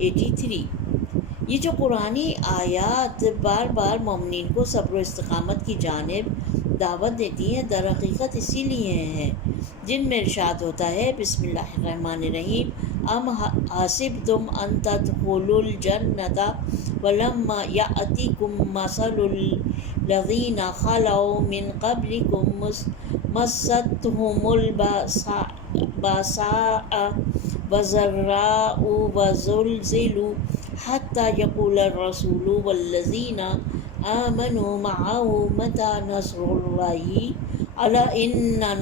83। یہ جو قرآنی آیات بار بار مومنین کو صبر و استقامت کی جانب دعوت دیتی ہیں، در حقیقت اسی لیے ہیں، جن میں ارشاد ہوتا ہے بسم اللہ الرحمن الرحیم ام حسبتم ان تدخلوا الجنۃ ولما یأتکم مثل الذین خلوا من قبلکم مستهم البأساء والضراء وزلزلوا حتى يقول الرسول والذين آمنوا معه متى نصر الله ألا إن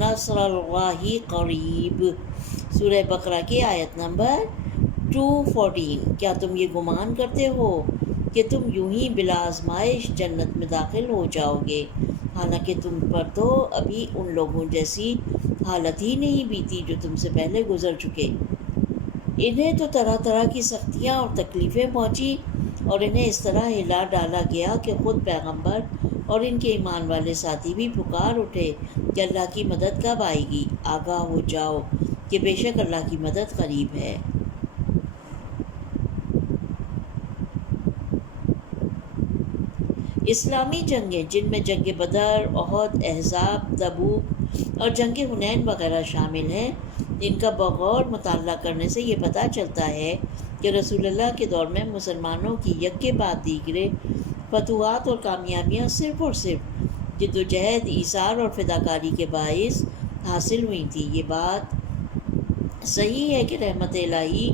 نصر الله قریب۔ سورہ بقرہ کی آیت نمبر 214۔ کیا تم یہ گمان کرتے ہو کہ تم یوں ہی بلا آزمائش جنت میں داخل ہو جاؤ گے، حالانکہ تم پر تو ابھی ان لوگوں جیسی حالت ہی نہیں بیتی جو تم سے پہلے گزر چکے۔ انہیں تو طرح طرح کی سختیاں اور تکلیفیں پہنچی اور انہیں اس طرح ہلا ڈالا گیا کہ خود پیغمبر اور ان کے ایمان والے ساتھی بھی پکار اٹھے کہ اللہ کی مدد کب آئے گی، آگاہ ہو جاؤ کہ بے شک اللہ کی مدد قریب ہے۔ اسلامی جنگیں، جن میں جنگ بدر، احد، احزاب، تبوک اور جنگ حنین وغیرہ شامل ہیں، ان کا بغور مطالعہ کرنے سے یہ پتہ چلتا ہے کہ رسول اللہ کے دور میں مسلمانوں کی یک کے بعد دیگرے فتوحات اور کامیابیاں صرف اور صرف جد و جہد، ایثار اور فداکاری کے باعث حاصل ہوئی تھیں۔ یہ بات صحیح ہے کہ رحمت الہی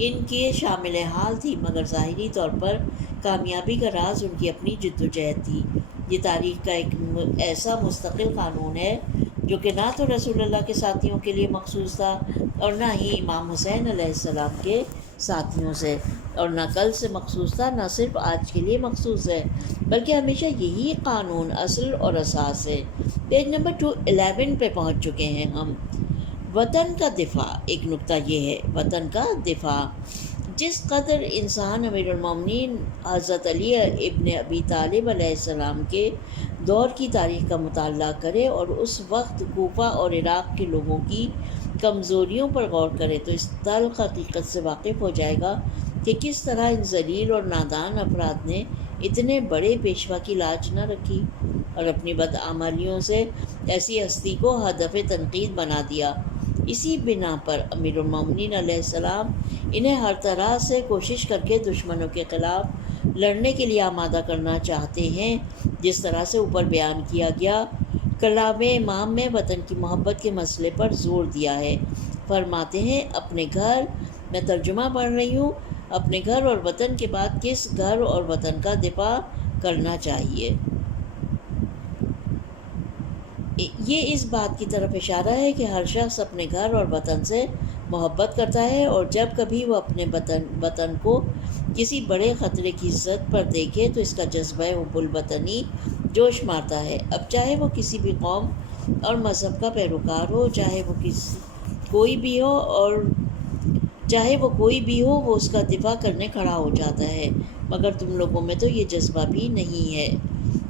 ان کے شامل حال تھی، مگر ظاہری طور پر کامیابی کا راز ان کی اپنی جد و جہد تھی۔ یہ تاریخ کا ایک ایسا مستقل قانون ہے جو کہ نہ تو رسول اللہ کے ساتھیوں کے لیے مخصوص تھا اور نہ ہی امام حسین علیہ السلام کے ساتھیوں سے، اور نہ کل سے مخصوص تھا، نہ صرف آج کے لیے مخصوص ہے، بلکہ ہمیشہ یہی قانون اصل اور اساس ہے۔ پیج نمبر 211 پہ پہنچ چکے ہیں ہم۔ وطن کا دفاع۔ ایک نکتہ یہ ہے، وطن کا دفاع۔ جس قدر انسان امیر المومنین حضرت علی ابن ابی طالب علیہ السلام کے دور کی تاریخ کا مطالعہ کرے اور اس وقت کوفہ اور عراق کے لوگوں کی کمزوریوں پر غور کرے تو اس تلخ حقیقت سے واقف ہو جائے گا کہ کس طرح ان ذلیل اور نادان افراد نے اتنے بڑے پیشوا کی لاج نہ رکھی اور اپنی بدعملیوں سے ایسی ہستی کو ہدف تنقید بنا دیا۔ اسی بنا پر امیر المومنین علیہ السلام انہیں ہر طرح سے کوشش کر کے دشمنوں کے خلاف لڑنے کے لیے آمادہ کرنا چاہتے ہیں۔ جس طرح سے اوپر بیان کیا گیا، کلام امام میں وطن کی محبت کے مسئلے پر زور دیا ہے۔ فرماتے ہیں اپنے گھر، میں ترجمہ پڑھ رہی ہوں، اپنے گھر اور وطن کے بعد کس گھر اور وطن کا دفاع کرنا چاہیے؟ یہ اس بات کی طرف اشارہ ہے کہ ہر شخص اپنے گھر اور وطن سے محبت کرتا ہے، اور جب کبھی وہ اپنے وطن کو کسی بڑے خطرے کی زد پر دیکھے تو اس کا جذبہ حب الوطنی جوش مارتا ہے۔ اب چاہے وہ کسی بھی قوم اور مذہب کا پیروکار ہو، چاہے وہ کوئی بھی ہو، وہ اس کا دفاع کرنے کھڑا ہو جاتا ہے، مگر تم لوگوں میں تو یہ جذبہ بھی نہیں ہے۔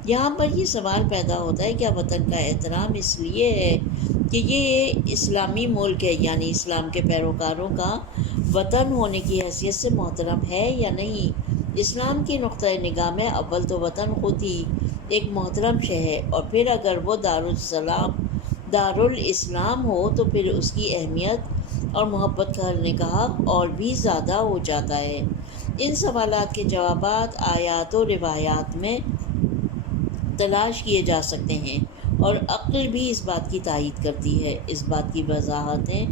یہاں پر یہ سوال پیدا ہوتا ہے، کیا وطن کا احترام اس لیے ہے کہ یہ اسلامی ملک ہے، یعنی اسلام کے پیروکاروں کا وطن ہونے کی حیثیت سے محترم ہے یا نہیں؟ اسلام کی نقطۂ نگاہ میں اول تو وطن خود ہی ایک محترم شے ہے، اور پھر اگر وہ دارالاسلام ہو تو پھر اس کی اہمیت اور محبت کرنے کا حق اور بھی زیادہ ہو جاتا ہے۔ ان سوالات کے جوابات آیات و روایات میں تلاش کیے جا سکتے ہیں، اور عقل بھی اس بات کی تائید کرتی ہے۔ اس بات کی وضاحتیں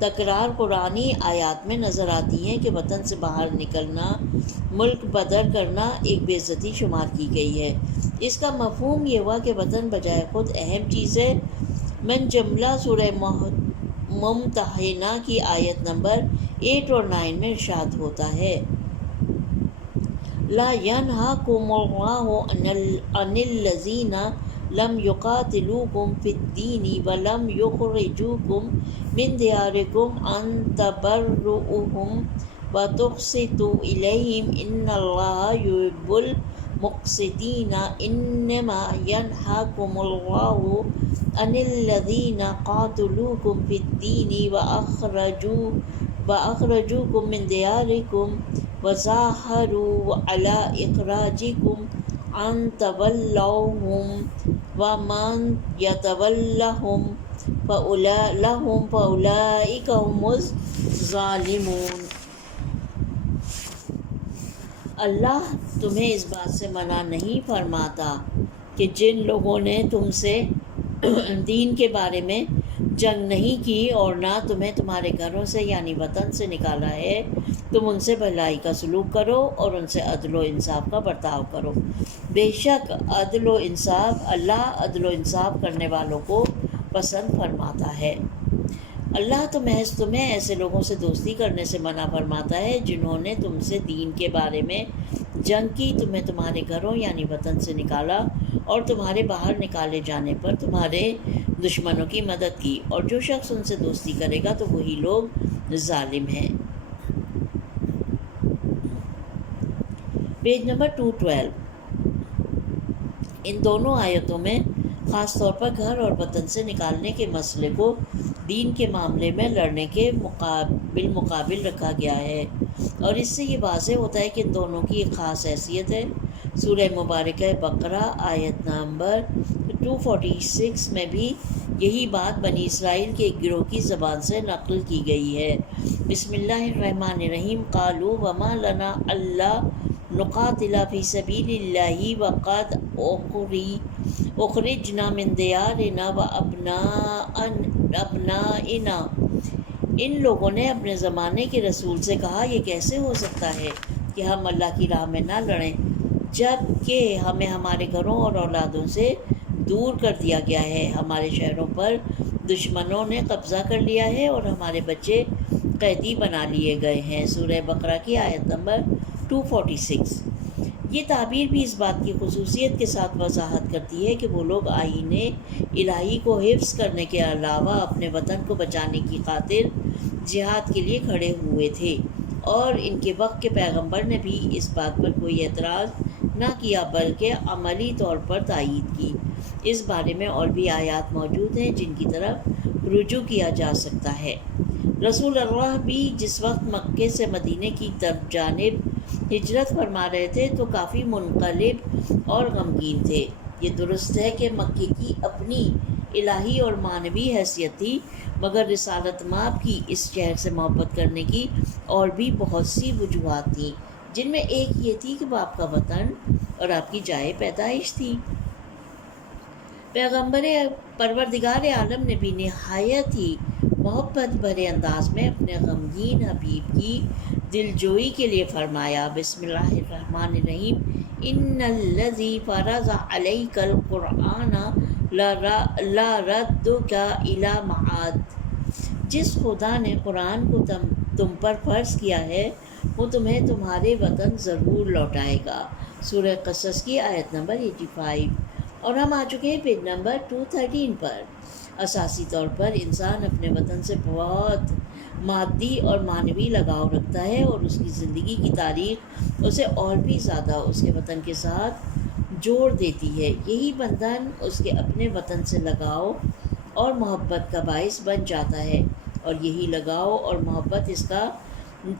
تکرار قرآنی آیات میں نظر آتی ہیں کہ وطن سے باہر نکلنا، ملک بدر کرنا ایک بے عزتی شمار کی گئی ہے۔ اس کا مفہوم یہ ہوا کہ وطن بجائے خود اہم چیز ہے۔ من جملہ سورہ ممتحنہ کی آیت نمبر 8 اور 9 میں ارشاد ہوتا ہے، لا ينهاكم الله عن الذين لم يقاتلوكم في الدين ولم يخرجوكم من دياركم أن تبرؤوهم وتقسطوا إليهم إن الله يحب المقسطين إنما ينهاكم الله عن الذين قاتلوكم في الدين وأخرجوكم من دياركم وظاهروا على إخراجكم أن تولوهم ومن يتولهم فأولئك هم الظالمون۔ اللہ تمہیں اس بات سے منع نہیں فرماتا کہ جن لوگوں نے تم سے دین کے بارے میں جنگ نہیں کی اور نہ تمہیں تمہارے گھروں سے یعنی وطن سے نکالا ہے، تم ان سے بھلائی کا سلوک کرو اور ان سے عدل و انصاف کا برتاؤ کرو۔ بے شک عدل و انصاف اللہ عدل و انصاف کرنے والوں کو پسند فرماتا ہے۔ اللہ تو محض تمہیں ایسے لوگوں سے دوستی کرنے سے منع فرماتا ہے جنہوں نے تم سے دین کے بارے میں جنگ کی، تمہیں تمہارے گھروں یعنی وطن سے نکالا اور تمہارے باہر نکالے جانے پر تمہارے دشمنوں کی مدد کی، اور جو شخص ان سے دوستی کرے گا تو وہی لوگ ظالم ہیں۔ Page number 212۔ ان دونوں آیتوں میں خاص طور پر گھر اور وطن سے نکالنے کے مسئلے کو دین کے معاملے میں لڑنے کے بالمقابل رکھا گیا ہے، اور اس سے یہ واضح ہوتا ہے کہ ان دونوں کی ایک خاص حیثیت ہے۔ سورہ مبارکہ بقرہ آیت نمبر 246 میں بھی یہی بات بنی اسرائیل کے ایک گروہ کی زبان سے نقل کی گئی ہے۔ بسم اللہ الرحمن الرحیم۔ قالوا وما لنا الا نقاتل فی سبیل اللہ وقد اخرجنا من دیارنا وابنائنا۔ ان لوگوں نے اپنے زمانے کے رسول سے کہا، یہ کیسے ہو سکتا ہے کہ ہم اللہ کی راہ میں نہ لڑیں جب کہ ہمیں ہمارے گھروں اور اولادوں سے دور کر دیا گیا ہے، ہمارے شہروں پر دشمنوں نے قبضہ کر لیا ہے اور ہمارے بچے قیدی بنا لیے گئے ہیں۔ سورہ بقرہ کی آیت نمبر 246۔ یہ تعبیر بھی اس بات کی خصوصیت کے ساتھ وضاحت کرتی ہے کہ وہ لوگ آئین الہی کو حفظ کرنے کے علاوہ اپنے وطن کو بچانے کی خاطر جہاد کے لیے کھڑے ہوئے تھے، اور ان کے وقت کے پیغمبر نے بھی اس بات پر کوئی اعتراض نہ کیا بلکہ عملی طور پر تائید کی۔ اس بارے میں اور بھی آیات موجود ہیں جن کی طرف رجوع کیا جا سکتا ہے۔ رسول اللہ بھی جس وقت مکے سے مدینے کی جانب ہجرت فرما رہے تھے تو کافی منقلب اور غمگین تھے۔ یہ درست ہے کہ مکے کی اپنی الہی اور معنوی حیثیت تھی، مگر رسالت مآب کی اس شہر سے محبت کرنے کی اور بھی بہت سی وجوہات تھیں، جن میں ایک یہ تھی کہ وہ آپ کا وطن اور آپ کی جائے پیدائش تھی۔ پیغمبر پروردگار عالم نے بھی نہایت ہی محبت بھرے انداز میں اپنے غمگین حبیب کی دلجوئی کے لیے فرمایا، بسم اللہ الرحمن الرحیم۔ ان الذی فرض علیک القرآن لردک الی معاد۔ جس خدا نے قرآن کو تم پر فرض کیا ہے وہ تمہیں تمہارے وطن ضرور لوٹائے گا۔ سورہ قصص کی آیت نمبر 85۔ اور ہم آ چکے ہیں پیج نمبر 213 پر۔ اساسی طور پر انسان اپنے وطن سے بہت مادی اور معنوی لگاؤ رکھتا ہے، اور اس کی زندگی کی تاریخ اسے اور بھی زیادہ اس کے وطن کے ساتھ جوڑ دیتی ہے۔ یہی بندھن اس کے اپنے وطن سے لگاؤ اور محبت کا باعث بن جاتا ہے، اور یہی لگاؤ اور محبت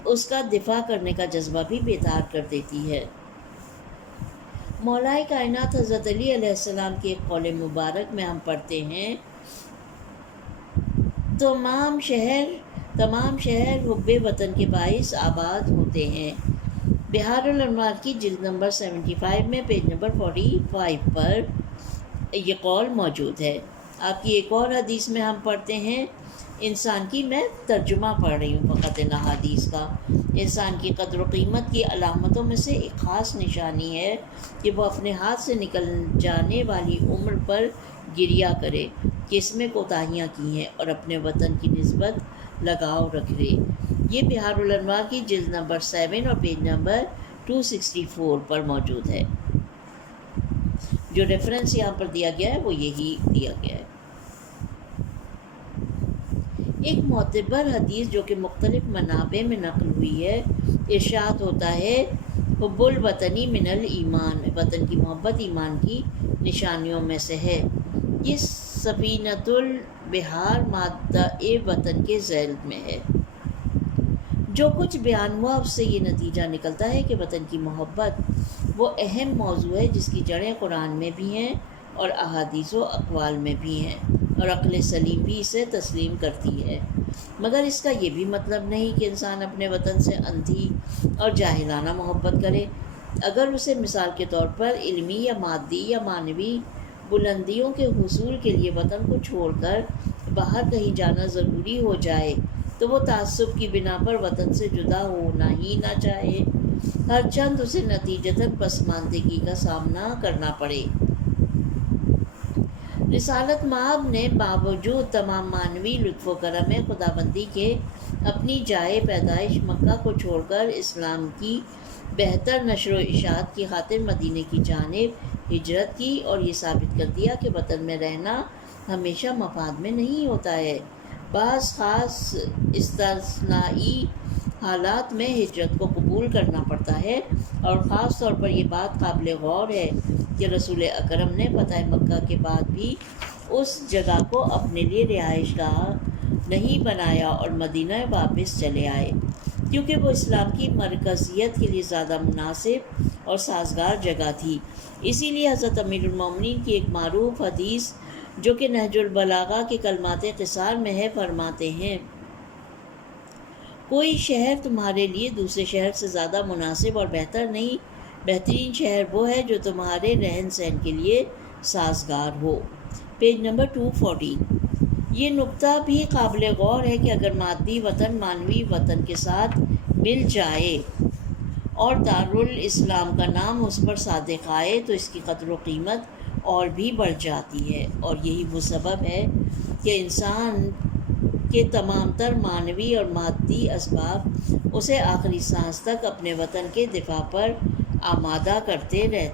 اس کا دفاع کرنے کا جذبہ بھی بیدار کر دیتی ہے۔ مولا کائنات حضرت علی علیہ السلام کے ایک قول مبارک میں ہم پڑھتے ہیں، تمام شہر حب وطن کے باعث آباد ہوتے ہیں۔ بہار الانوار کی جلد نمبر 75 میں پیج نمبر 45 پر یہ قول موجود ہے۔ آپ کی ایک اور حدیث میں ہم پڑھتے ہیں، انسان کی، میں ترجمہ پڑھ رہی ہوں فقط ان حدیث کا، انسان کی قدر و قیمت کی علامتوں میں سے ایک خاص نشانی ہے کہ وہ اپنے ہاتھ سے نکل جانے والی عمر پر گریہ کرے کہ اس میں کوتاہیاں کی ہیں، اور اپنے وطن کی نسبت لگاؤ رکھے۔ یہ بہار الانوار کی جلد نمبر 7 اور پیج نمبر 264 پر موجود ہے۔ جو ریفرنس یہاں پر دیا گیا ہے وہ یہی دیا گیا ہے۔ ایک معتبر حدیث جو کہ مختلف منابع میں نقل ہوئی ہے، ارشاد ہوتا ہے، حب الوطنی من الایمان، وطن کی محبت ایمان کی نشانیوں میں سے ہے۔ یہ سفینۃ البحار مادہ وطن کے ذیل میں ہے۔ جو کچھ بیان ہوا اس سے یہ نتیجہ نکلتا ہے کہ وطن کی محبت وہ اہم موضوع ہے جس کی جڑیں قرآن میں بھی ہیں اور احادیث و اقوال میں بھی ہیں، اور عقل سلیم بھی اسے تسلیم کرتی ہے۔ مگر اس کا یہ بھی مطلب نہیں کہ انسان اپنے وطن سے اندھی اور جاہلانہ محبت کرے۔ اگر اسے مثال کے طور پر علمی یا مادی یا معنوی بلندیوں کے حصول کے لیے وطن کو چھوڑ کر باہر کہیں جانا ضروری ہو جائے تو وہ تعصب کی بنا پر وطن سے جدا ہونا ہی نہ چاہے، ہر چند اسے نتیجتاً پسماندگی کا سامنا کرنا پڑے۔ رسالت مآب نے باوجود تمام معنوی لطف و کرم خداوندی کے اپنی جائے پیدائش مکہ کو چھوڑ کر اسلام کی بہتر نشر و اشاعت کی خاطر مدینے کی جانب ہجرت کی، اور یہ ثابت کر دیا کہ وطن میں رہنا ہمیشہ مفاد میں نہیں ہوتا ہے۔ بعض خاص استثنائی حالات میں ہجرت کو قبول کرنا پڑتا ہے، اور خاص طور پر یہ بات قابل غور ہے کہ رسول اکرم نے فتح مکہ کے بعد بھی اس جگہ کو اپنے لیے رہائش گاہ نہیں بنایا اور مدینہ واپس چلے آئے، کیونکہ وہ اسلام کی مرکزیت کے لیے زیادہ مناسب اور سازگار جگہ تھی۔ اسی لیے حضرت امیر المومنین کی ایک معروف حدیث جو کہ نہج البلاغہ کے کلمات قصار میں ہے فرماتے ہیں، کوئی شہر تمہارے لیے دوسرے شہر سے زیادہ مناسب اور بہتر نہیں، بہترین شہر وہ ہے جو تمہارے رہن سہن کے لیے سازگار ہو۔ Page number 214۔ یہ نقطہ بھی قابل غور ہے کہ اگر مادی وطن معنوی وطن کے ساتھ مل جائے اور دارالاسلام کا نام اس پر صادق آئے تو اس کی قدر و قیمت اور بھی بڑھ جاتی ہے، اور یہی وہ سبب ہے کہ انسان کے تمام تر معنوی اور مادی اسباب اسے آخری سانس تک اپنے وطن کے دفاع پر آمادہ کرتے ہیں۔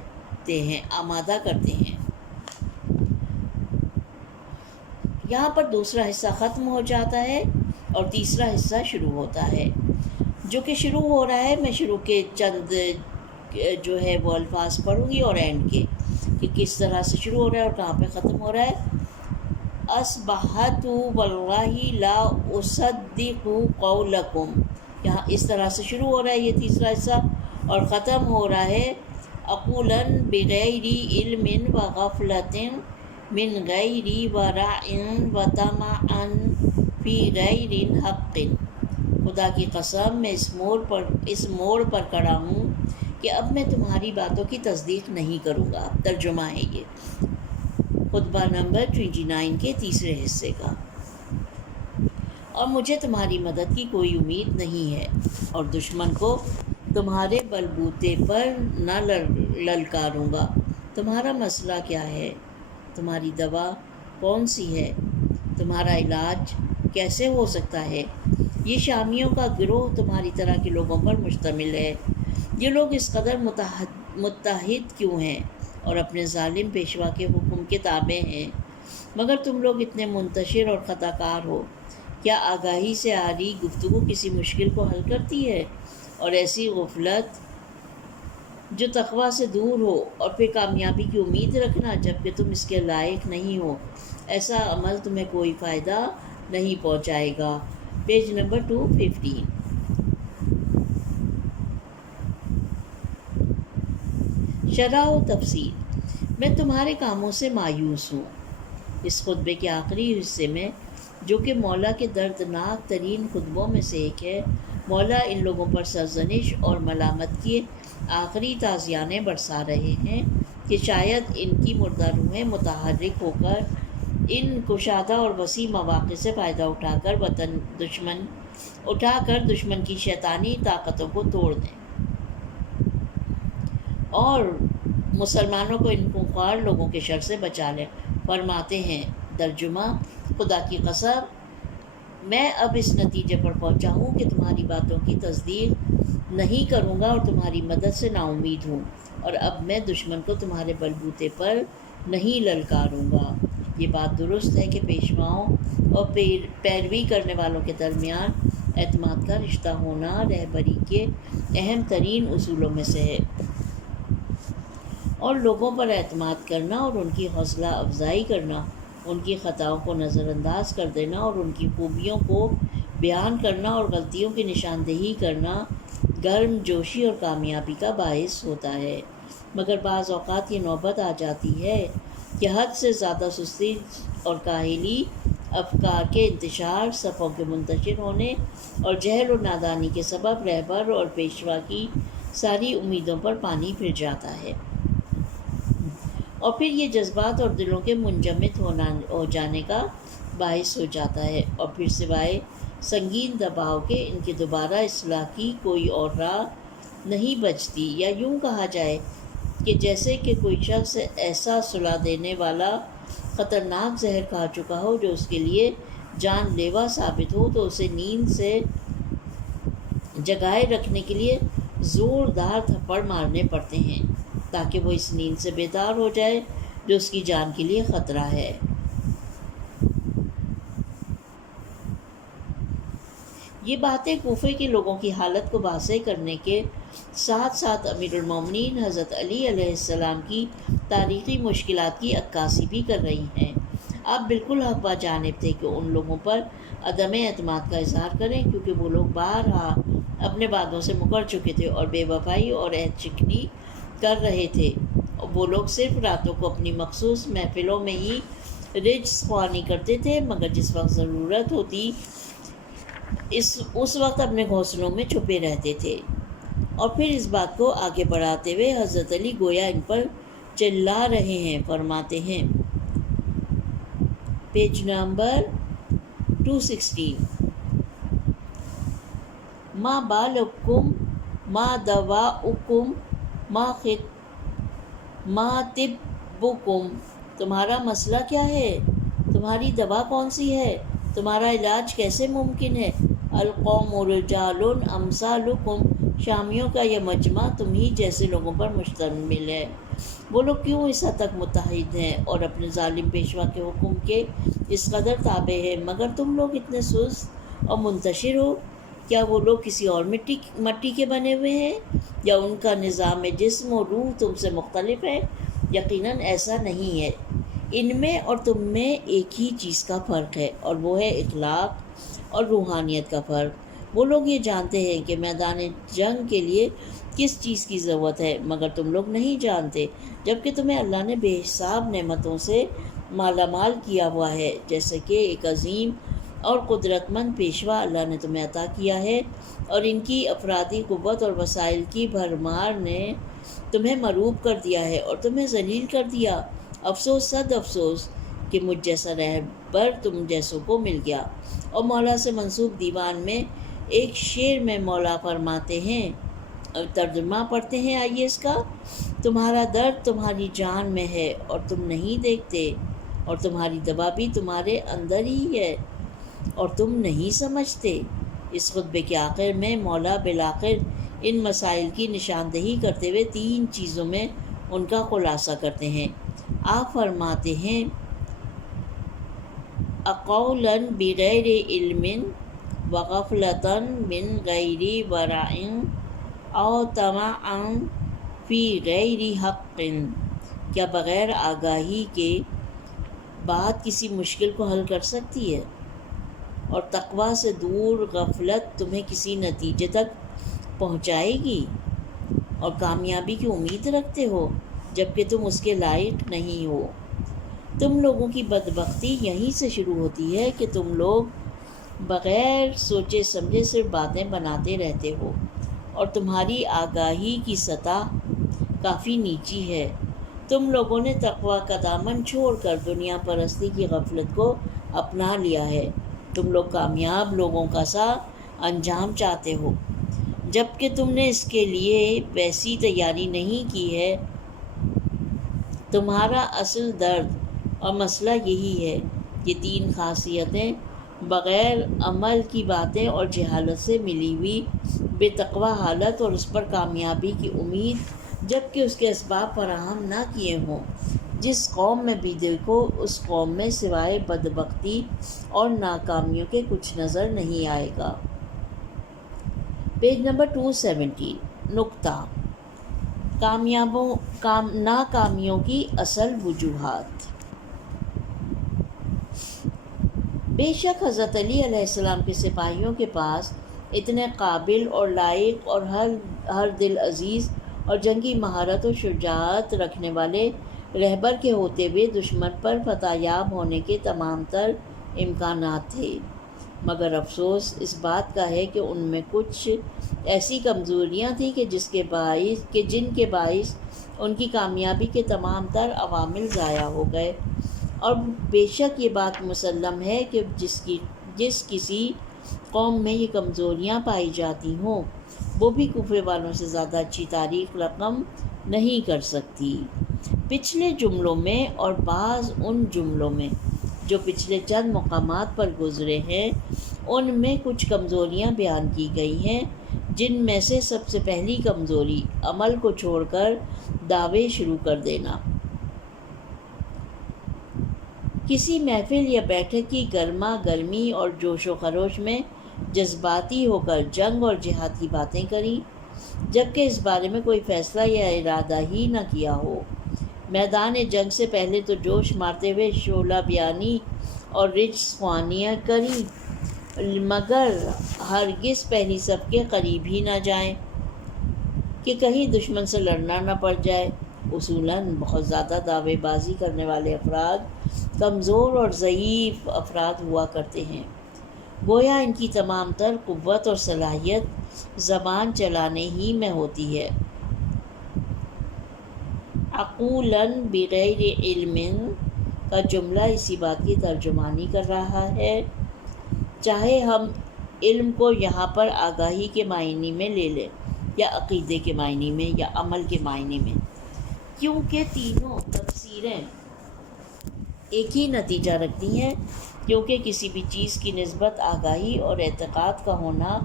یہاں پر دوسرا حصہ ختم ہو جاتا ہے اور تیسرا حصہ شروع ہوتا ہے، جو کہ شروع ہو رہا ہے۔ میں شروع کے چند جو ہے وہ الفاظ پڑھوں گی اور اینڈ کے کہ کس طرح سے شروع ہو رہا ہے اور کہاں پہ ختم ہو رہا ہے۔ اصبحت واللہ لا اصدق قولکم، یہاں اس طرح سے شروع ہو رہا ہے یہ تیسرا حصہ، اور ختم ہو رہا ہے اقولا بغیر علم وغفلۃ من غیر ورع وطمع فی غیر حق۔ خدا کی قسم میں اس موڑ پر کھڑا ہوں کہ اب میں تمہاری باتوں کی تصدیق نہیں کروں گا۔ ترجمہ ہے یہ خطبہ نمبر 29 کے تیسرے حصے کا۔ اور مجھے تمہاری مدد کی کوئی امید نہیں ہے، اور دشمن کو تمہارے بلبوتے پر نہ للکاروں گا۔ تمہارا مسئلہ کیا ہے؟ تمہاری دوا کون سی ہے؟ تمہارا علاج کیسے ہو سکتا ہے؟ یہ شامیوں کا گروہ تمہاری طرح کے لوگوں پر مشتمل ہے۔ یہ لوگ اس قدر متحد کیوں ہیں اور اپنے ظالم پیشوا کے حکم کے تابع ہیں؟ مگر تم لوگ اتنے منتشر اور خطا کار ہو۔ کیا آگاہی سے آ رہی گفتگو کسی مشکل کو حل کرتی ہے؟ اور ایسی غفلت جو تقویٰ سے دور ہو اور پھر کامیابی کی امید رکھنا جبکہ تم اس کے لائق نہیں ہو، ایسا عمل تمہیں کوئی فائدہ نہیں پہنچائے گا۔ Page number 215۔ شرح و تفصیل۔ میں تمہارے کاموں سے مایوس ہوں۔ اس خطبے کے آخری حصے میں، جو کہ مولا کے دردناک ترین خطبوں میں سے ایک ہے، مولا ان لوگوں پر سرزنش اور ملامت کی آخری تعزیانیں برسا رہے ہیں کہ شاید ان کی مردہ روحیں متحرک ہو کر ان کشادہ اور وسیع مواقع سے فائدہ اٹھا کر دشمن کی شیطانی طاقتوں کو توڑ دیں اور مسلمانوں کو ان خونخوار لوگوں کے شر سے بچا لیں۔ فرماتے ہیں، ترجمہ، خدا کی قسم میں اب اس نتیجے پر پہنچا ہوں کہ تمہاری باتوں کی تصدیق نہیں کروں گا اور تمہاری مدد سے نا امید ہوں، اور اب میں دشمن کو تمہارے بلبوتے پر نہیں للکاروں گا۔ یہ بات درست ہے کہ پیشواؤں اور پیروی کرنے والوں کے درمیان اعتماد کا رشتہ ہونا رہبری کے اہم ترین اصولوں میں سے ہے، اور لوگوں پر اعتماد کرنا اور ان کی حوصلہ افزائی کرنا، ان کی خطاؤں کو نظر انداز کر دینا اور ان کی خوبیوں کو بیان کرنا اور غلطیوں کی نشاندہی کرنا گرم جوشی اور کامیابی کا باعث ہوتا ہے، مگر بعض اوقات یہ نوبت آ جاتی ہے کہ حد سے زیادہ سستی اور کاہلی، افکار کے انتشار، صفوں کے منتشر ہونے اور جہل و نادانی کے سبب رہبر اور پیشوا کی ساری امیدوں پر پانی پھر جاتا ہے، اور پھر یہ جذبات اور دلوں کے منجمد ہو جانے کا باعث ہو جاتا ہے، اور پھر سوائے سنگین دباؤ کے ان کی دوبارہ اصلاح کی کوئی اور راہ نہیں بچتی، یا یوں کہا جائے کہ جیسے کہ کوئی شخص ایسا سلا دینے والا خطرناک زہر کھا چکا ہو جو اس کے لیے جان لیوا ثابت ہو، تو اسے نیند سے جگائے رکھنے کے لیے زوردار تھپڑ مارنے پڑتے ہیں تاکہ وہ اس نیند سے بیدار ہو جائے جو اس کی جان کے لیے خطرہ ہے۔ یہ باتیں کوفے کے لوگوں کی حالت کو واضح کرنے کے ساتھ ساتھ امیر المومنین حضرت علی علیہ السلام کی تاریخی مشکلات کی عکاسی بھی کر رہی ہیں۔ آپ بالکل حق با جانب تھے کہ ان لوگوں پر عدم اعتماد کا اظہار کریں، کیونکہ وہ لوگ بارہا اپنے وعدوں سے مکر چکے تھے اور بے وفائی اور عہد شکنی کر رہے تھے۔ وہ لوگ صرف راتوں کو اپنی مخصوص محفلوں میں ہی رجس خوانی کرتے تھے، مگر جس وقت ضرورت ہوتی اس وقت اپنے گھونسلوں میں چھپے رہتے تھے۔ اور پھر اس بات کو آگے بڑھاتے ہوئے حضرت علی گویا ان پر چلا رہے ہیں، فرماتے ہیں پیج نمبر 216، ما بالکم ما دواؤکم ما طبکم، تمہارا مسئلہ کیا ہے، تمہاری دوا کون سی ہے، تمہارا علاج کیسے ممکن ہے۔ القوم رجال امثالکم، شامیوں کا یہ مجمع تم ہی جیسے لوگوں پر مشتمل ہے۔ وہ لوگ کیوں اس حد تک متحد ہیں اور اپنے ظالم پیشوا کے حکم کے اس قدر تابع ہیں، مگر تم لوگ اتنے سست اور منتشر ہو؟ کیا وہ لوگ کسی اور مٹی کے بنے ہوئے ہیں، یا ان کا نظام جسم و روح تم سے مختلف ہے؟ یقیناً ایسا نہیں ہے۔ ان میں اور تم میں ایک ہی چیز کا فرق ہے، اور وہ ہے اخلاق اور روحانیت کا فرق۔ وہ لوگ یہ جانتے ہیں کہ میدان جنگ کے لیے کس چیز کی ضرورت ہے، مگر تم لوگ نہیں جانتے، جبکہ تمہیں اللہ نے بے حساب نعمتوں سے مالا مال کیا ہوا ہے، جیسے کہ ایک عظیم اور قدرت مند پیشوا اللہ نے تمہیں عطا کیا ہے، اور ان کی افرادی قوت اور وسائل کی بھرمار نے تمہیں مروب کر دیا ہے اور تمہیں ذلیل کر دیا۔ افسوس صد افسوس کہ مجھ جیسا رہبر تم جیسوں کو مل گیا۔ اور مولا سے منسوب دیوان میں ایک شعر میں مولا فرماتے ہیں، ترجمہ پڑھتے ہیں آئیے اس کا، تمہارا درد تمہاری جان میں ہے اور تم نہیں دیکھتے، اور تمہاری دوا بھی تمہارے اندر ہی ہے اور تم نہیں سمجھتے۔ اس خطبے کے آخر میں مولا بالآخر ان مسائل کی نشاندہی کرتے ہوئے تین چیزوں میں ان کا خلاصہ کرتے ہیں۔ آپ فرماتے ہیں، اقولاً بغیر علم وغفلة من غیر ورع او طمعا فی غیر حق، کیا بغیر آگاہی کے بات کسی مشکل کو حل کر سکتی ہے، اور تقویٰ سے دور غفلت تمہیں کسی نتیجے تک پہنچائے گی، اور کامیابی کی امید رکھتے ہو جبکہ تم اس کے لائق نہیں ہو۔ تم لوگوں کی بدبختی یہیں سے شروع ہوتی ہے کہ تم لوگ بغیر سوچے سمجھے صرف باتیں بناتے رہتے ہو، اور تمہاری آگاہی کی سطح کافی نیچی ہے۔ تم لوگوں نے تقویٰ کا دامن چھوڑ کر دنیا پرستی کی غفلت کو اپنا لیا ہے۔ تم لوگ کامیاب لوگوں کا سا انجام چاہتے ہو، جبکہ تم نے اس کے لیے ویسی تیاری نہیں کی ہے۔ تمہارا اصل درد اور مسئلہ یہی ہے۔ یہ تین خاصیتیں بغیر عمل کی باتیں اور جہالت سے ملی ہوئی بے تقویٰ حالت اور اس پر کامیابی کی امید جبکہ اس کے اسباب فراہم نہ کیے ہوں، جس قوم میں بھی دیکھو اس قوم میں سوائے بدبختی اور ناکامیوں کے کچھ نظر نہیں آئے گا۔ پیج نمبر 217، نکتہ، ناکامیوں کی اصل وجوہات۔ بے شک حضرت علی علیہ السلام کے سپاہیوں کے پاس اتنے قابل اور لائق اور ہر دل عزیز اور جنگی مہارت و شجاعت رکھنے والے رہبر کے ہوتے ہوئے دشمن پر فتح یاب ہونے کے تمام تر امکانات تھے، مگر افسوس اس بات کا ہے کہ ان میں کچھ ایسی کمزوریاں تھیں جن کے باعث ان کی کامیابی کے تمام تر عوامل ضائع ہو گئے۔ اور بے شک یہ بات مسلم ہے کہ جس کسی قوم میں یہ کمزوریاں پائی جاتی ہوں وہ بھی کفر والوں سے زیادہ اچھی تاریخ رقم نہیں کر سکتی۔ پچھلے جملوں میں اور بعض ان جملوں میں جو پچھلے چند مقامات پر گزرے ہیں ان میں کچھ کمزوریاں بیان کی گئی ہیں، جن میں سے سب سے پہلی کمزوری عمل کو چھوڑ کر دعوے شروع کر دینا۔ کسی محفل یا بیٹھک کی گرما گرمی اور جوش و خروش میں جذباتی ہو کر جنگ اور جہاد کی باتیں کریں، جبکہ اس بارے میں کوئی فیصلہ یا ارادہ ہی نہ کیا ہو۔ میدان جنگ سے پہلے تو جوش مارتے ہوئے شعلہ بیانی اور رجس خوانیاں کریں، مگر ہرگز پہلی صف کے قریب ہی نہ جائیں کہ کہیں دشمن سے لڑنا نہ پڑ جائے۔ اصولاً بہت زیادہ دعوے بازی کرنے والے افراد کمزور اور ضعیف افراد ہوا کرتے ہیں، گویا ان کی تمام تر قوت اور صلاحیت زبان چلانے ہی میں ہوتی ہے۔ عقولاً بغیر علم کا جملہ اسی بات کی ترجمانی کر رہا ہے، چاہے ہم علم کو یہاں پر آگاہی کے معنی میں لے لیں یا عقیدے کے معنی میں یا عمل کے معنی میں، کیونکہ تینوں تفسیریں ایک ہی نتیجہ رکھتی ہیں، کیونکہ کسی بھی چیز کی نسبت آگاہی اور اعتقاد کا ہونا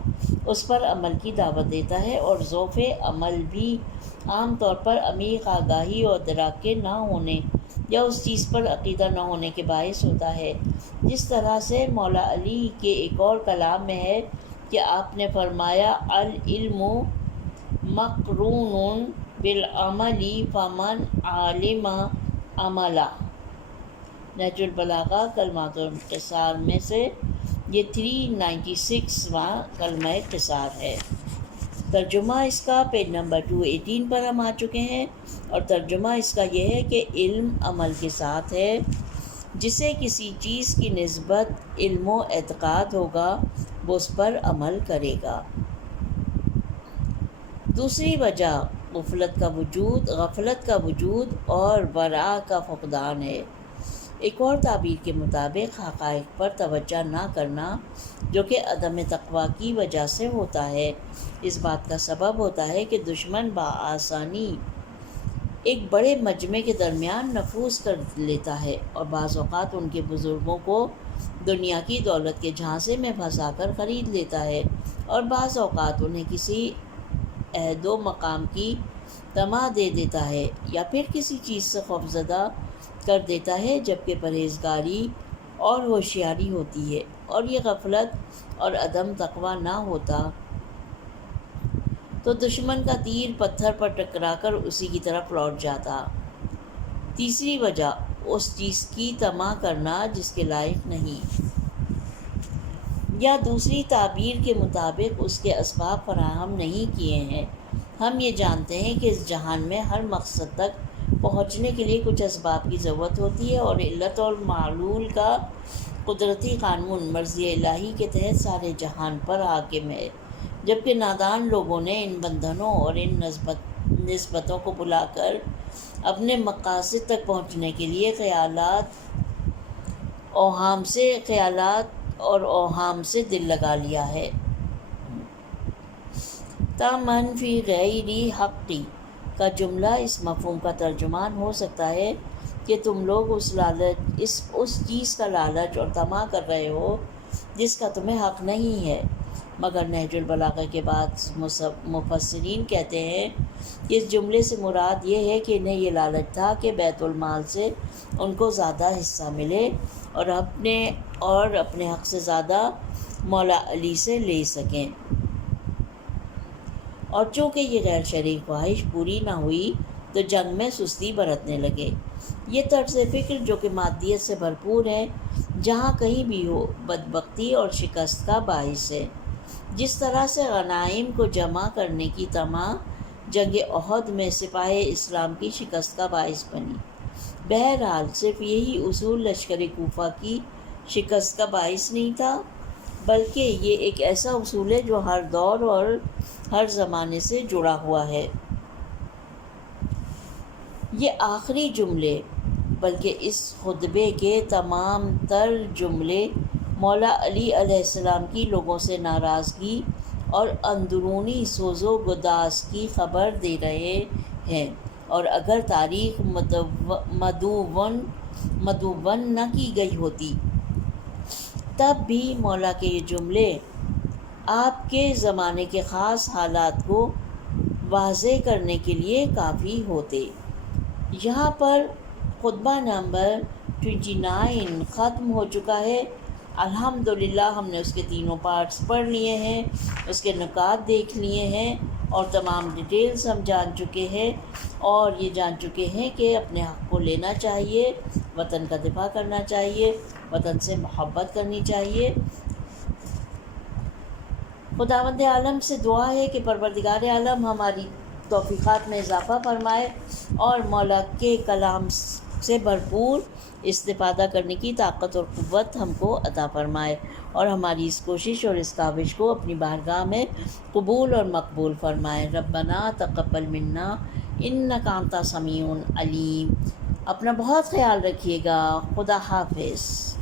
اس پر عمل کی دعوت دیتا ہے، اور ضعف عمل بھی عام طور پر عمیق آگاہی اور ادراک کے نہ ہونے یا اس چیز پر عقیدہ نہ ہونے کے باعث ہوتا ہے۔ جس طرح سے مولا علی کے ایک اور کلام میں ہے کہ آپ نے فرمایا العلم مقرون بالعمل فمن علم عملا۔ نہج البلاغہ کلمات القصار میں سے یہ 396واں کلمہ قصار ہے۔ ترجمہ اس کا پیج نمبر 218 پر ہم آ چکے ہیں، اور ترجمہ اس کا یہ ہے کہ علم عمل کے ساتھ ہے، جسے کسی چیز کی نسبت علم و اعتقاد ہوگا وہ اس پر عمل کرے گا۔ دوسری وجہ غفلت کا وجود اور ورع کا فقدان ہے۔ ایک اور تعبیر کے مطابق حقائق پر توجہ نہ کرنا، جو کہ عدم تقوی کی وجہ سے ہوتا ہے، اس بات کا سبب ہوتا ہے کہ دشمن بآسانی ایک بڑے مجمع کے درمیان نفوذ کر لیتا ہے اور بعض اوقات ان کے بزرگوں کو دنیا کی دولت کے جھانسے میں پھنسا کر خرید لیتا ہے، اور بعض اوقات انہیں کسی عہد و مقام کی طمع دے دیتا ہے یا پھر کسی چیز سے خوفزدہ کر دیتا ہے، جبکہ پرہیزگاری اور ہوشیاری ہوتی ہے، اور یہ غفلت اور عدم تقوی نہ ہوتا تو دشمن کا تیر پتھر پر ٹکرا کر اسی کی طرف لوٹ جاتا۔ تیسری وجہ اس چیز کی طمع کرنا جس کے لائق نہیں، یا دوسری تعبیر کے مطابق اس کے اسباب فراہم نہیں کیے ہیں۔ ہم یہ جانتے ہیں کہ اس جہان میں ہر مقصد تک پہنچنے کے لیے کچھ اسباب کی ضرورت ہوتی ہے، اور علت اور معلول کا قدرتی قانون مرضی الہی کے تحت سارے جہان پر حاکم ہے، جبکہ نادان لوگوں نے ان بندھنوں اور ان نسبتوں کو بلا کر اپنے مقاصد تک پہنچنے کے لیے خیالات اور اوہام سے دل لگا لیا ہے۔ تامن فی غیر حقی کا جملہ اس مفہوم کا ترجمان ہو سکتا ہے کہ تم لوگ اس چیز کا لالچ اور طمع کر رہے ہو جس کا تمہیں حق نہیں ہے، مگر نہج البلاغہ کے بعد مفسرین کہتے ہیں کہ اس جملے سے مراد یہ ہے کہ انہیں یہ لالچ تھا کہ بیت المال سے ان کو زیادہ حصہ ملے اور اپنے حق سے زیادہ مولا علی سے لے سکیں، اور چونکہ یہ غیر شرعی خواہش پوری نہ ہوئی تو جنگ میں سستی برتنے لگے۔ یہ طرز فکر جو کہ مادیت سے بھرپور ہے، جہاں کہیں بھی ہو بدبختی اور شکست کا باعث ہے۔ جس طرح سے غنائم کو جمع کرنے کی طمع جنگ احد میں سپاہ اسلام کی شکست کا باعث بنی۔ بہرحال صرف یہی اصول لشکر کوفہ کی شکست کا باعث نہیں تھا، بلکہ یہ ایک ایسا اصول ہے جو ہر دور اور ہر زمانے سے جڑا ہوا ہے۔ یہ آخری جملے بلکہ اس خطبے کے تمام تر جملے مولا علی علیہ السلام کی لوگوں سے ناراضگی اور اندرونی سوز و گداز کی خبر دے رہے ہیں، اور اگر تاریخ مدون نہ کی گئی ہوتی تب بھی مولا کے یہ جملے آپ کے زمانے کے خاص حالات کو واضح کرنے کے لیے کافی ہوتے۔ یہاں پر خطبہ نمبر 29 ختم ہو چکا ہے۔ الحمدللہ ہم نے اس کے تینوں پارٹس پڑھ لیے ہیں، اس کے نکات دیکھ لیے ہیں اور تمام ڈیٹیلز ہم جان چکے ہیں، اور یہ جان چکے ہیں کہ اپنے حق کو لینا چاہیے، وطن کا دفاع کرنا چاہیے، وطن سے محبت کرنی چاہیے۔ خداوند عالم سے دعا ہے کہ پروردگار عالم ہماری توفیقات میں اضافہ فرمائے اور مولا کے کلام سے بھرپور استفادہ کرنے کی طاقت اور قوت ہم کو عطا فرمائے، اور ہماری اس کوشش اور اس کاوش کو اپنی بارگاہ میں قبول اور مقبول فرمائے۔ ربنا تقبل منا انک انت سمیع علیم۔ اپنا بہت خیال رکھیے گا۔ خدا حافظ۔